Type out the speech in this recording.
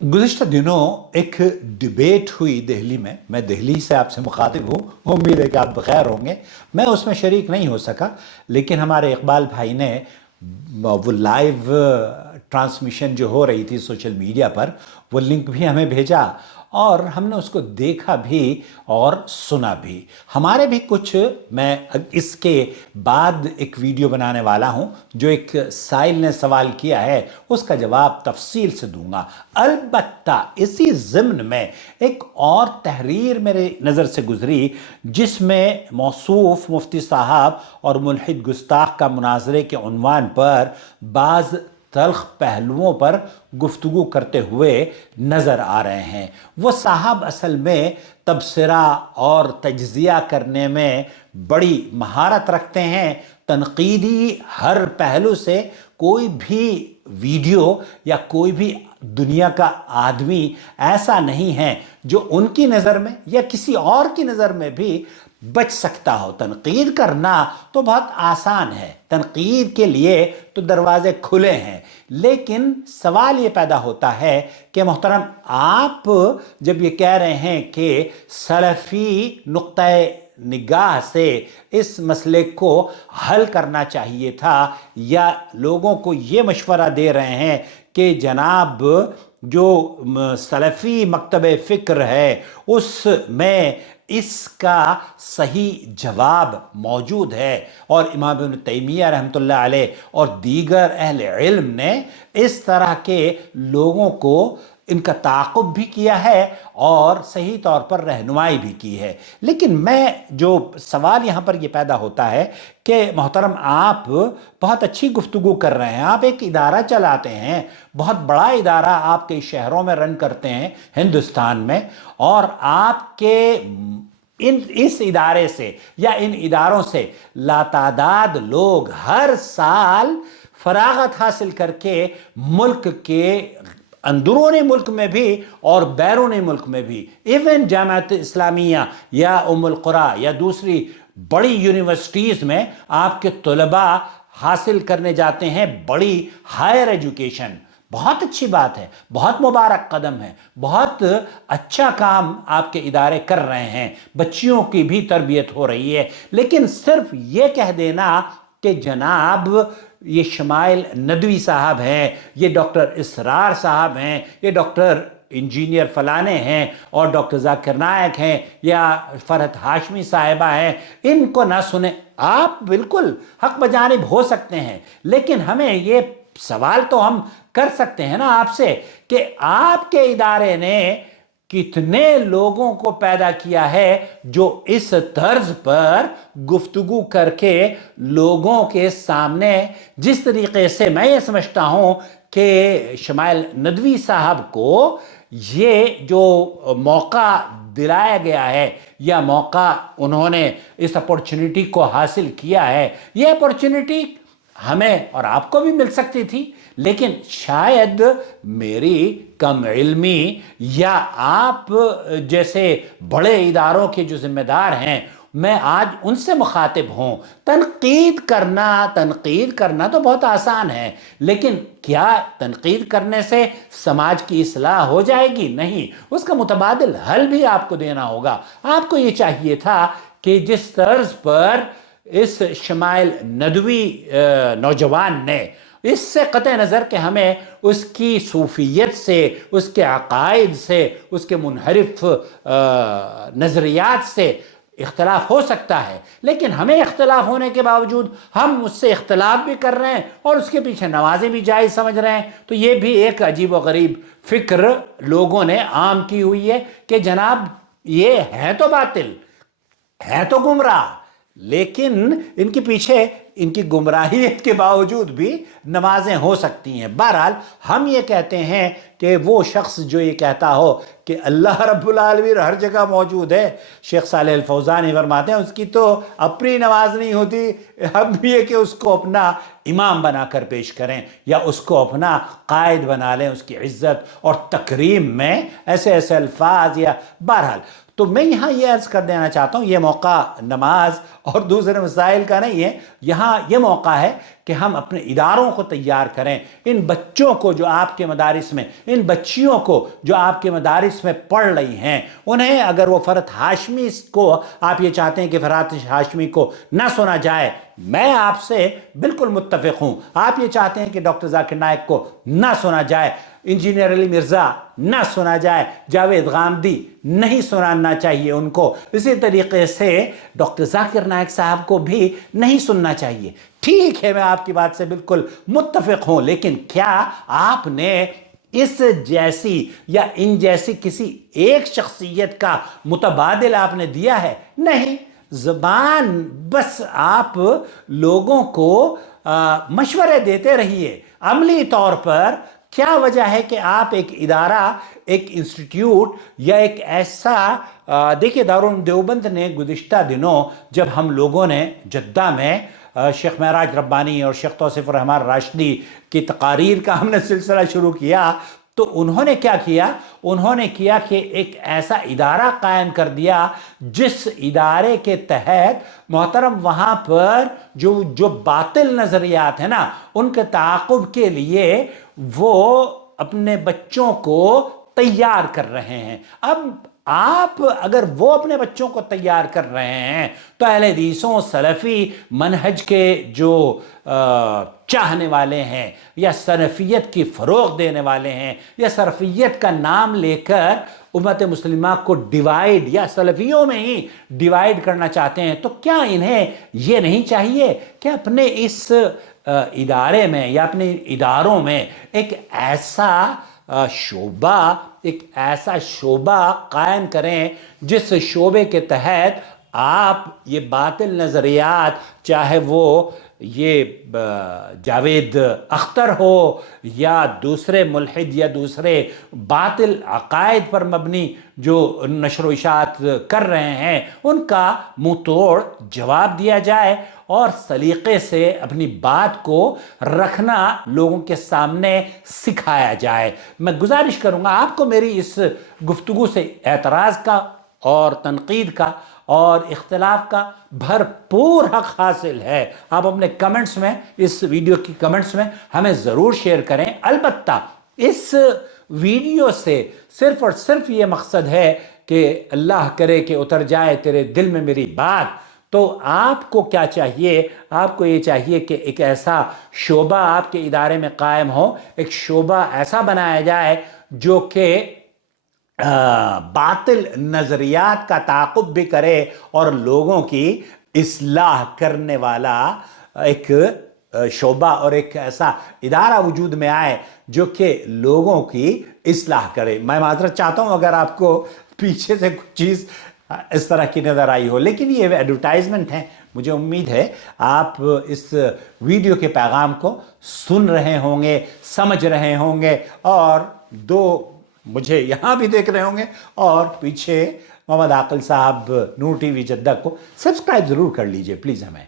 गुज़िश्ता दिनों एक डिबेट हुई दिल्ली में। मैं दिल्ली से आपसे मुखातिब हूँ, उम्मीद है कि आप बखैर होंगे। मैं उसमें शरीक नहीं हो सका, लेकिन हमारे इकबाल भाई ने वो लाइव ट्रांसमिशन जो हो रही थी सोशल मीडिया पर, वो लिंक भी हमें भेजा और हमने उसको देखा भी और सुना भी। हमारे भी कुछ, मैं इसके बाद एक वीडियो बनाने वाला हूं जो एक साइल ने सवाल किया है, उसका जवाब तफसील से दूंगा। अलबत्ता इसी ज़िम्न में एक और तहरीर मेरे नज़र से गुजरी जिसमें मौसूफ मुफ्ती साहब और मुल्हिद गुस्ताख का मुनाजरे के उन्वान पर बाज़ तल्ख पहलुओं पर गुफ्तगू करते हुए नज़र आ रहे हैं। वो साहब असल में तबसरा और तज्जिया करने में बड़ी महारत रखते हैं। तनकीदी हर पहलू से कोई भी वीडियो या कोई भी दुनिया का आदमी ऐसा नहीं है जो उनकी नज़र में या किसी और की नज़र में भी बच सकता हो। तनकीद करना तो बहुत आसान है, तनकीद के लिए तो दरवाजे खुले हैं, लेकिन सवाल ये पैदा होता है कि मोहतरम, आप जब ये कह रहे हैं कि सलफ़ी नुक्ताए निगाह से इस मसले को हल करना चाहिए था, या लोगों को ये मशवरा दे रहे हैं कि जनाब जो सलफ़ी मकतब फ़िक्र है उसमें इसका सही जवाब मौजूद है, और इमाम इब्न तैमिया रहमतुल्लाह अलैह और दीगर अहले इल्म ने इस तरह के लोगों को इनका ताक़ुब भी किया है और सही तौर पर रहनुमाई भी की है। लेकिन मैं जो सवाल यहाँ पर ये पैदा होता है कि मोहतरम, आप बहुत अच्छी गुफ्तगू कर रहे हैं, आप एक इदारा चलाते हैं, बहुत बड़ा इदारा आप कई शहरों में रन करते हैं हिंदुस्तान में, और आपके इस इदारे से या इन इदारों से लातादाद लोग हर साल फरागत हासिल करके मुल्क के अंदरूनी मुल्क में भी और बैरूनी मुल्क में भी, इवन जामियात इस्लामिया या उम्मुल कुरा या दूसरी बड़ी यूनिवर्सिटीज़ में आपके तलबा हासिल करने जाते हैं बड़ी हायर एजुकेशन। बहुत अच्छी बात है, बहुत मुबारक कदम है, बहुत अच्छा काम आपके इदारे कर रहे हैं, बच्चियों की भी तरबियत हो रही है। लेकिन सिर्फ ये कह देना कि जनाब ये शमाइल नदवी साहब हैं, ये डॉक्टर इसरार साहब हैं, ये डॉक्टर इंजीनियर फलाने हैं और डॉक्टर जाकिर नायक हैं या फरहत हाशमी साहिबा हैं, इनको ना सुने। आप बिल्कुल हक बजानिब हो सकते हैं, लेकिन हमें ये सवाल तो हम कर सकते हैं ना आपसे कि आपके इदारे ने कितने लोगों को पैदा किया है जो इस तर्ज पर गुफ्तगू करके लोगों के सामने, जिस तरीके से मैं ये समझता हूँ कि शमाइल नदवी साहब को ये जो मौका दिलाया गया है या मौका उन्होंने इस अपॉर्चुनिटी को हासिल किया है, ये अपॉर्चुनिटी हमें और आपको भी मिल सकती थी, लेकिन शायद मेरी कम इल्मी या आप जैसे बड़े इदारों के जो जिम्मेदार हैं, मैं आज उनसे मुखातिब हूँ। तनकीद करना तो बहुत आसान है, लेकिन क्या तनकीद करने से समाज की इस्लाह हो जाएगी? नहीं, उसका मुतबादिल हल भी आपको देना होगा। आपको ये चाहिए था कि जिस तर्ज पर इस शमाइल नदवी नौजवान ने, इससे क़तई नज़र कि हमें उसकी सूफियत से, उसके अकायद से, उसके मुनहरिफ नज़रियात से इख्तलाफ हो सकता है, लेकिन हमें इख्तलाफ होने के बावजूद हम उससे इख्तलाफ भी कर रहे हैं और उसके पीछे नमाजें भी जायज़ समझ रहे हैं, तो ये भी एक अजीब व गरीब फ़िक्र लोगों ने आम की हुई है कि जनाब ये है तो बातिल, है तो गुमराह, लेकिन इनके पीछे इनकी गुमराहियत के बावजूद भी नमाजें हो सकती हैं। बहरहाल हम ये कहते हैं कि वो शख्स जो ये कहता हो कि अल्लाह रब्बुल आलमीन हर जगह मौजूद है, शेख सालेह अल फौज़ान फरमाते हैं उसकी तो अपनी नमाज नहीं होती, हम ये कि उसको अपना इमाम बनाकर पेश करें या उसको अपना कायद बना लें, उसकी इज़्ज़त और तकरीम में ऐसे ऐसे अल्फाज। या बहरहाल तो मैं यहाँ ये अर्ज़ कर देना चाहता हूँ, ये मौका नमाज और दूसरे मसाइल का नहीं है, यहाँ ये मौका है کہ ہم اپنے اداروں کو تیار کریں. ان بچوں کو جو آپ کے مدارس میں، ان بچیوں کو جو آپ کے مدارس میں پڑھ رہی ہیں، انہیں اگر وہ فرحت ہاشمی کو آپ یہ چاہتے ہیں کہ فرحت ہاشمی کو نہ سنا جائے، میں آپ سے بالکل متفق ہوں. آپ یہ چاہتے ہیں کہ ڈاکٹر ذاکر نائک کو نہ سنا جائے، انجینئر علی مرزا نہ سنا جائے، جاوید غامدی نہیں سنانا چاہیے ان کو، اسی طریقے سے ڈاکٹر ذاکر نائک صاحب کو بھی نہیں سننا چاہیے. ٹھیک ہے، میں آپ کی بات سے بالکل متفق ہوں، لیکن کیا آپ نے اس جیسی یا ان جیسی کسی ایک شخصیت کا متبادل آپ نے دیا ہے؟ نہیں. زبان بس آپ لوگوں کو مشورے دیتے رہیے. عملی طور پر کیا وجہ ہے کہ آپ ایک ادارہ، ایک انسٹیٹیوٹ یا ایک ایسا دیکھیے، دارالعلوم دیوبند نے گزشتہ دنوں جب ہم لوگوں نے جدہ میں شیخ معراج ربانی اور شیخ توصیف الرحمن راشدی کی تقاریر کا ہم نے سلسلہ شروع کیا، تو انہوں نے کیا کیا؟ انہوں نے کیا کہ ایک ایسا ادارہ قائم کر دیا جس ادارے کے تحت محترم وہاں پر جو باطل نظریات ہیں نا، ان کے تعاقب کے لیے وہ اپنے بچوں کو تیار کر رہے ہیں. اب آپ اگر وہ اپنے بچوں کو تیار کر رہے ہیں تو اہل حدیثوں، سلفی منہج کے جو چاہنے والے ہیں یا سلفیت کی فروغ دینے والے ہیں یا سلفیت کا نام لے کر امت مسلمہ کو ڈیوائیڈ یا سلفیوں میں ہی ڈیوائیڈ کرنا چاہتے ہیں، تو کیا انہیں یہ نہیں چاہیے کہ اپنے اس ادارے میں یا اپنے اداروں میں ایک ایسا شعبہ قائم کریں جس شعبے کے تحت آپ یہ باطل نظریات، چاہے وہ یہ جاوید اختر ہو یا دوسرے ملحد یا دوسرے باطل عقائد پر مبنی جو نشر و اشاعت کر رہے ہیں، ان کا منہ توڑ جواب دیا جائے اور سلیقے سے اپنی بات کو رکھنا لوگوں کے سامنے سکھایا جائے. میں گزارش کروں گا آپ کو میری اس گفتگو سے اعتراض کا اور تنقید کا اور اختلاف کا بھرپور حق حاصل ہے. آپ اپنے کمنٹس میں، اس ویڈیو کی کمنٹس میں ہمیں ضرور شیئر کریں. البتہ اس ویڈیو سے صرف اور صرف یہ مقصد ہے کہ اللہ کرے کہ اتر جائے تیرے دل میں میری بات. تو آپ کو کیا چاہیے؟ آپ کو یہ چاہیے کہ ایک ایسا شعبہ آپ کے ادارے میں قائم ہو، ایک شعبہ ایسا بنایا جائے جو کہ باطل نظریات کا تعاقب بھی کرے اور لوگوں کی اصلاح کرنے والا ایک شعبہ اور ایک ایسا ادارہ وجود میں آئے جو کہ لوگوں کی اصلاح کرے. میں معذرت چاہتا ہوں اگر آپ کو پیچھے سے کچھ چیز اس طرح کی نظر آئی ہو، لیکن یہ ایڈورٹائزمنٹ ہے. مجھے امید ہے آپ اس ویڈیو کے پیغام کو سن رہے ہوں گے، سمجھ رہے ہوں گے، اور مجھے یہاں بھی دیکھ رہے ہوں گے، اور پیچھے محمد عاقل صاحب نور ٹی وی جدہ کو سبسکرائب ضرور کر لیجئے پلیز. ہمیں